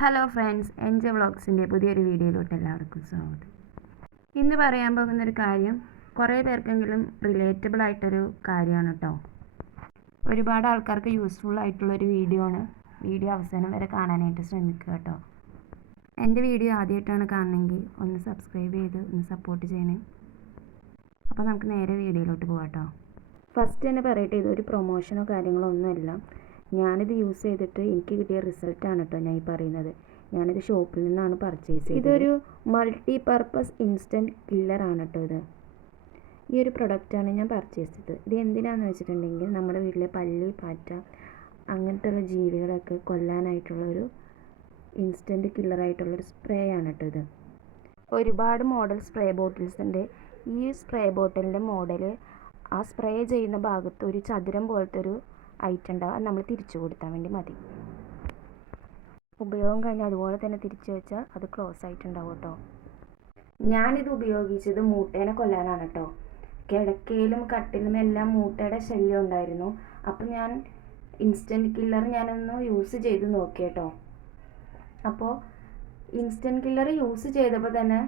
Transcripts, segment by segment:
Hello friends, NJ വ്ളോഗ്സിൻ്റെ പുതിയൊരു വീഡിയോയിലോട്ട് എല്ലാവർക്കും സ്വാഗതം. ഇന്ന് പറയാൻ പോകുന്നൊരു കാര്യം കുറേ പേർക്കെങ്കിലും റിലേറ്റബിൾ ആയിട്ടൊരു കാര്യമാണ് കേട്ടോ. ഒരുപാട് ആൾക്കാർക്ക് യൂസ്ഫുൾ ആയിട്ടുള്ളൊരു വീഡിയോ ആണ്. വീഡിയോ അവസാനം വരെ കാണാനായിട്ട് ശ്രമിക്കുക കേട്ടോ. എൻ്റെ വീഡിയോ ആദ്യമായിട്ടാണ് കാണണമെങ്കിൽ ഒന്ന് സബ്സ്ക്രൈബ് ചെയ്ത് ഒന്ന് സപ്പോർട്ട് ചെയ്യണേ. അപ്പോൾ നമുക്ക് നേരെ വീഡിയോയിലോട്ട് പോകാം കേട്ടോ. ഫസ്റ്റ് തന്നെ പറയട്ടെ, ഇതൊരു പ്രൊമോഷനോ കാര്യങ്ങളോ ഒന്നുമല്ല. ഞാനിത് യൂസ് ചെയ്തിട്ട് എനിക്ക് കിട്ടിയ റിസൾട്ടാണ് കേട്ടോ ഞാൻ ഈ പറയുന്നത്. ഞാനിത് ഷോപ്പിൽ നിന്നാണ് പർച്ചേസ് ചെയ്തത്. ഇതൊരു മൾട്ടി പർപ്പസ് ഇൻസ്റ്റൻറ്റ് കില്ലറാണ് കേട്ടോ ഇത്. ഈ ഒരു പ്രൊഡക്റ്റാണ് ഞാൻ പർച്ചേസ് ചെയ്തത്. ഇത് എന്തിനാണെന്ന് വെച്ചിട്ടുണ്ടെങ്കിൽ നമ്മുടെ വീട്ടിലെ പല്ലി, പാറ്റ അങ്ങനത്തെയുള്ള ജീവികളൊക്കെ കൊല്ലാനായിട്ടുള്ളൊരു ഇൻസ്റ്റൻറ്റ് കില്ലറായിട്ടുള്ളൊരു സ്പ്രേ ആണ് കേട്ടോ ഇത്. ഒരുപാട് മോഡൽ സ്പ്രേ ബോട്ടിൽസ് ഉണ്ട്. ഈ സ്പ്രേ ബോട്ടിലിൻ്റെ മോഡൽ ആ സ്പ്രേ ചെയ്യുന്ന ഭാഗത്ത് ഒരു ചതുരം പോലത്തെ ഒരു ഐറ്റം ഉണ്ടാവും. അത് നമ്മൾ തിരിച്ചു കൊടുത്താൽ വേണ്ടി മതി. ഉപയോഗം കഴിഞ്ഞാൽ അതുപോലെ തന്നെ തിരിച്ചു വെച്ചാൽ അത് ക്ലോസ് ആയിട്ടുണ്ടാവും കേട്ടോ. ഞാനിത് ഉപയോഗിച്ചത് മൂട്ടേനെ കൊല്ലാനാണ് കേട്ടോ. കിടക്കയിലും കട്ടിലും എല്ലാം മൂട്ടയുടെ ശല്യം ഉണ്ടായിരുന്നു. അപ്പം ഞാൻ ഇൻസ്റ്റൻറ്റ് കില്ലർ ഞാനൊന്ന് യൂസ് ചെയ്ത് നോക്കി കേട്ടോ. അപ്പോൾ ഇൻസ്റ്റൻറ്റ് കില്ലർ യൂസ് ചെയ്തപ്പോൾ തന്നെ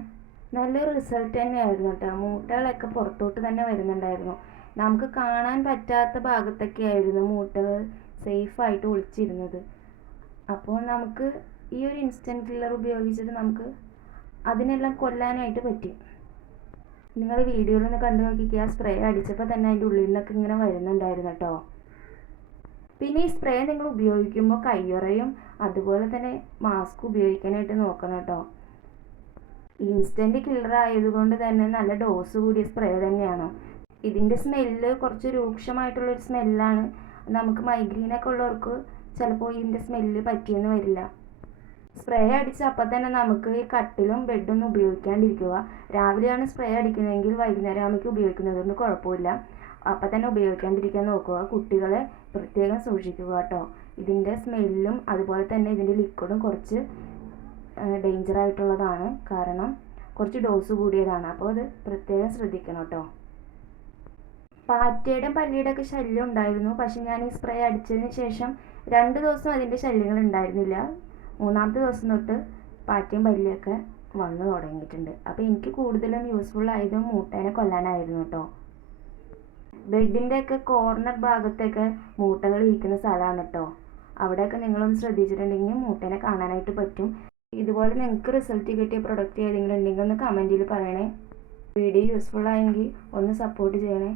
നല്ലൊരു റിസൾട്ട് തന്നെയായിരുന്നു കേട്ടോ. മൂട്ടകളൊക്കെ പുറത്തോട്ട് തന്നെ വരുന്നുണ്ടായിരുന്നു. നമുക്ക് കാണാൻ പറ്റാത്ത ഭാഗത്തൊക്കെ ആയിരുന്നു മൂട്ടകൾ സേഫായിട്ട് ഒളിച്ചിരുന്നത്. അപ്പോൾ നമുക്ക് ഈ ഒരു ഇൻസ്റ്റൻറ്റ് കില്ലർ ഉപയോഗിച്ചിട്ട് നമുക്ക് അതിനെല്ലാം കൊല്ലാനായിട്ട് പറ്റി. നിങ്ങൾ വീഡിയോയിലൊന്ന് കണ്ടു നോക്കിക്കുക. സ്പ്രേ അടിച്ചപ്പോൾ തന്നെ അതിൻ്റെ ഉള്ളിൽ നിന്നൊക്കെ ഇങ്ങനെ വരുന്നുണ്ടായിരുന്നു കേട്ടോ. പിന്നെ ഈ സ്പ്രേ നിങ്ങൾ ഉപയോഗിക്കുമ്പോൾ കയ്യുറയും അതുപോലെ തന്നെ മാസ്ക് ഉപയോഗിക്കാനായിട്ട് നോക്കണം കേട്ടോ. ഇൻസ്റ്റൻറ്റ് കില്ലർ ആയതുകൊണ്ട് തന്നെ നല്ല ഡോസ് കൂടിയ സ്പ്രേ തന്നെയാണ്. ഇതിൻ്റെ സ്മെല്ല് കുറച്ച് രൂക്ഷമായിട്ടുള്ളൊരു സ്മെല്ലാണ്. നമുക്ക് മൈഗ്രെയിനൊക്കെ ഉള്ളവർക്ക് ചിലപ്പോൾ ഇതിൻ്റെ സ്മെല്ല് പറ്റിയെന്ന് വരില്ല. സ്പ്രേ അടിച്ച് അപ്പം തന്നെ നമുക്ക് ഈ കട്ടിലും ബെഡൊന്നും ഉപയോഗിക്കാണ്ടിരിക്കുക. രാവിലെയാണ് സ്പ്രേ അടിക്കുന്നതെങ്കിൽ വൈകുന്നേരം ആകുമ്പോൾ ഉപയോഗിക്കുന്നതൊന്നും കുഴപ്പമില്ല. അപ്പം തന്നെ ഉപയോഗിക്കാണ്ടിരിക്കാൻ നോക്കുക. കുട്ടികളെ പ്രത്യേകം സൂക്ഷിക്കുക കേട്ടോ. ഇതിൻ്റെ സ്മെല്ലും അതുപോലെ തന്നെ ഇതിൻ്റെ ലിക്വിഡും കുറച്ച് ഡേഞ്ചറായിട്ടുള്ളതാണ്. കാരണം കുറച്ച് ഡോസ് കൂടിയതാണ്. അപ്പോൾ അത് പ്രത്യേകം ശ്രദ്ധിക്കണം കേട്ടോ. പാറ്റയുടെ പല്ലിയുടെ ഒക്കെ ശല്യം ഉണ്ടായിരുന്നു. പക്ഷെ ഞാൻ ഈ സ്പ്രേ അടിച്ചതിന് ശേഷം 2 ദിവസം അതിൻ്റെ ശല്യങ്ങൾ ഉണ്ടായിരുന്നില്ല. 3-ാമത്തെ ദിവസം തൊട്ട് പാറ്റയും പല്ലിയൊക്കെ വന്നു തുടങ്ങിയിട്ടുണ്ട്. അപ്പോൾ എനിക്ക് കൂടുതലും യൂസ്ഫുൾ ആയതും മൂട്ടേനെ കൊല്ലാനായിരുന്നു കേട്ടോ. ബെഡിൻ്റെ ഒക്കെ കോർണർ ഭാഗത്തൊക്കെ മൂട്ടകൾ ഇരിക്കുന്ന സ്ഥലമാണ് കേട്ടോ. അവിടെയൊക്കെ നിങ്ങളൊന്ന് ശ്രദ്ധിച്ചിട്ടുണ്ടെങ്കിൽ മൂട്ടേനെ കാണാനായിട്ട് പറ്റും. ഇതുപോലെ നിങ്ങൾക്ക് റിസൾട്ട് കിട്ടിയ പ്രൊഡക്റ്റ് ഏതെങ്കിലും ഉണ്ടെങ്കിൽ ഒന്ന് കമൻറ്റിൽ പറയണേ. വീഡിയോ യൂസ്ഫുൾ ആയെങ്കിൽ ഒന്ന് സപ്പോർട്ട് ചെയ്യണേ.